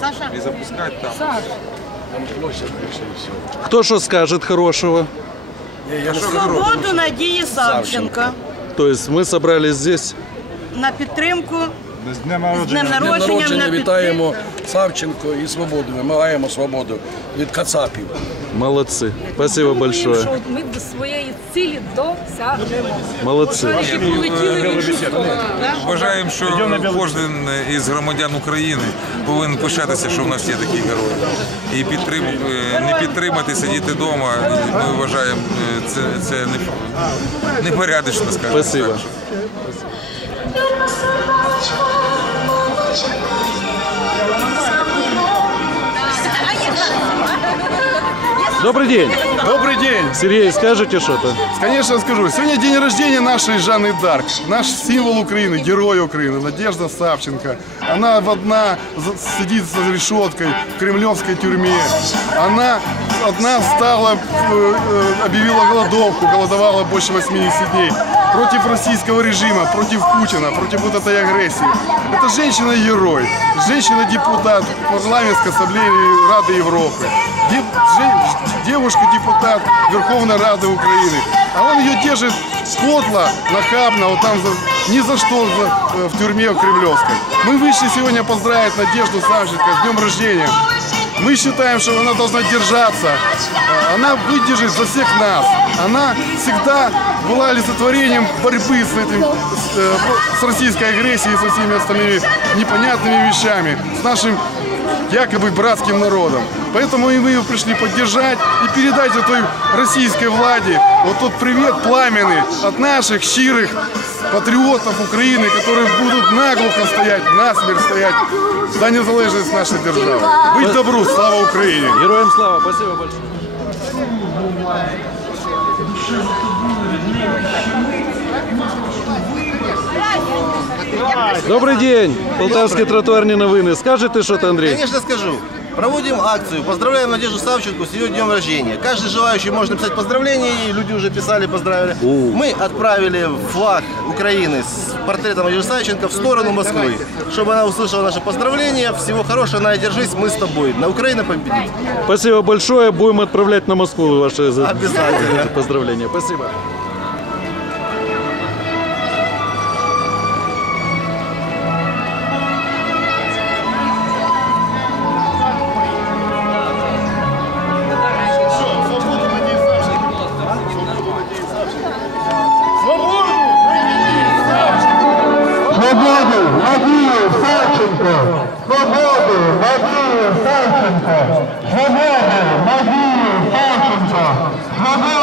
Саша. и запускать там. Саша. Кто что скажет хорошего? Свободу Надії Савченко. То есть мы собрались здесь. На підтримку. З днем З днем народження. народження вітаємо. Савченко і свободу. Вимагаємо свободу від кацапів. Молодцы. Спасибо большое. Що ми до своєї цілі досягнемо. Сторону. Вважаємо, що кожен із громадян України повинен пишатися, що в нас є такі герої. І підтрим... е, не підтримати, сидіти вдома. Ми вважаємо, е, це, це не... непорядочно, скажімо. Спасибо. Добрый день. Добрый день! Сергей, скажете что-то? Конечно, скажу. Сегодня день рождения нашей Жанны Дарк. Наш символ Украины, герой Украины, Надежда Савченко. Она одна сидит за решеткой в кремлевской тюрьме. Она одна встала, э, э, объявила голодовку, голодовала больше 80 дней. Против российского режима, против Путина, против вот этой агрессии. Это женщина-герой, женщина-депутат парламентской ассамблеи Рады Европы. Девушка-депутат Верховной Рады Украины. А он ее держит подло, нахабно, вот там за- ни за что за- э, в тюрьме в Кремлевской. Мы вышли сегодня поздравить Надежду Савченко с днем рождения. Мы считаем, что она должна держаться. Э, Она выдержит за всех нас. Она всегда была олицетворением борьбы с этим, с, э, с российской агрессией и со всеми остальными непонятными вещами. С нашим якобы братским народом. Поэтому и мы ее пришли поддержать и передать этой российской владе вот тот привет пламенный от наших щирых патриотов Украины, которые будут наглухо стоять, насмерть стоять за незалежность нашей державы. Быть добру, слава Украине! Героям слава. Спасибо большое. Добрый день. Полтавский тротуарні новини. Скажете что-то, Андрей? Конечно, скажу. Проводим акцию. Поздравляем Надежду Савченко с ее днем рождения. Каждый желающий может написать поздравления, и люди уже писали, поздравили. Мы отправили флаг Украины с портретом Надежды Савченко в сторону Москвы, чтобы она услышала наше поздравление. Всего хорошего, Надя, держись, мы с тобой. На Украина победит. Спасибо большое. Будем отправлять на Москву ваши Обязательно. поздравления. Спасибо. Свободу Надію Савченко! Свободу Надію Савченко! Свободу Надію Савченко! Свободу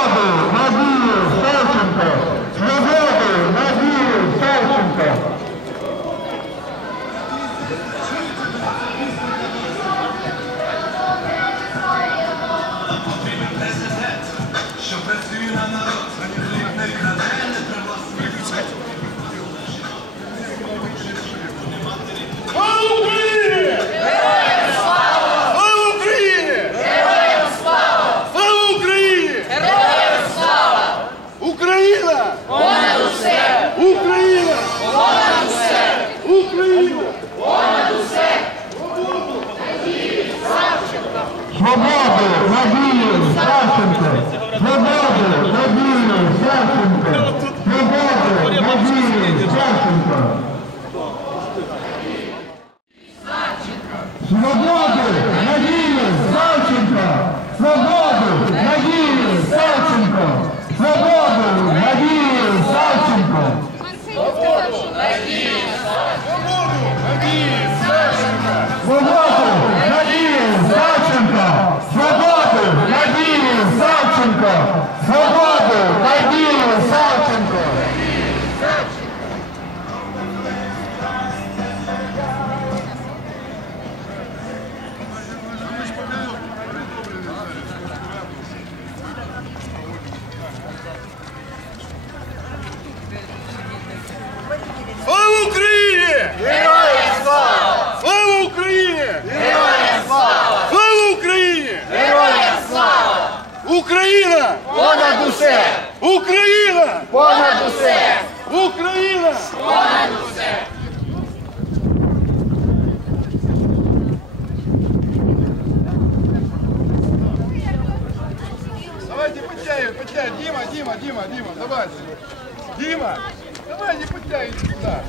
Свобода! усе! Україна! Понад усе! Україна! Понад усе! Давайте потягивай, потягивай. Дима, Дима, Дима, Дима, давай. Дима, давай не потягивай сюда.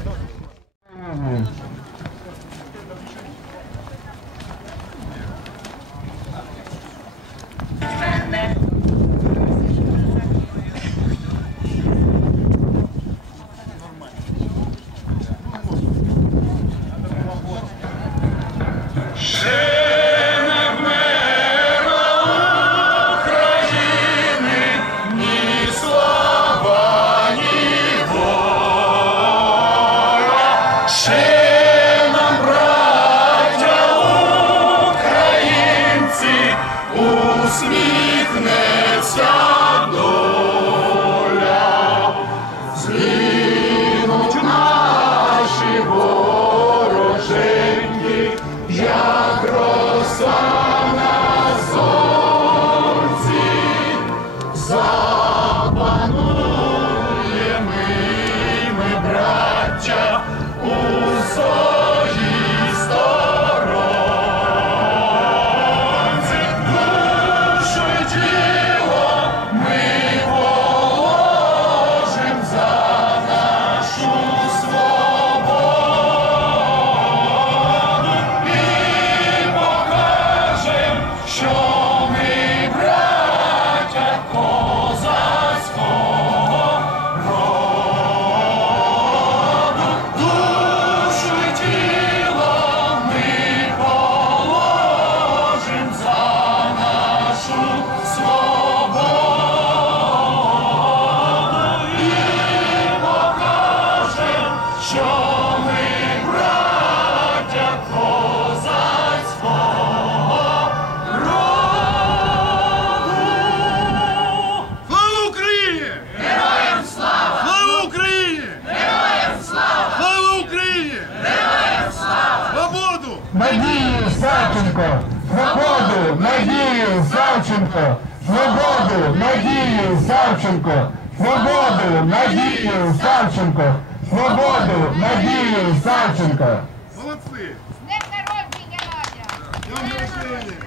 Свободу! Надію Савченко! Свободу! Надію Савченко! Свободу! Надію Савченко! Молодці! З днем народження, Надя! Днем рождения!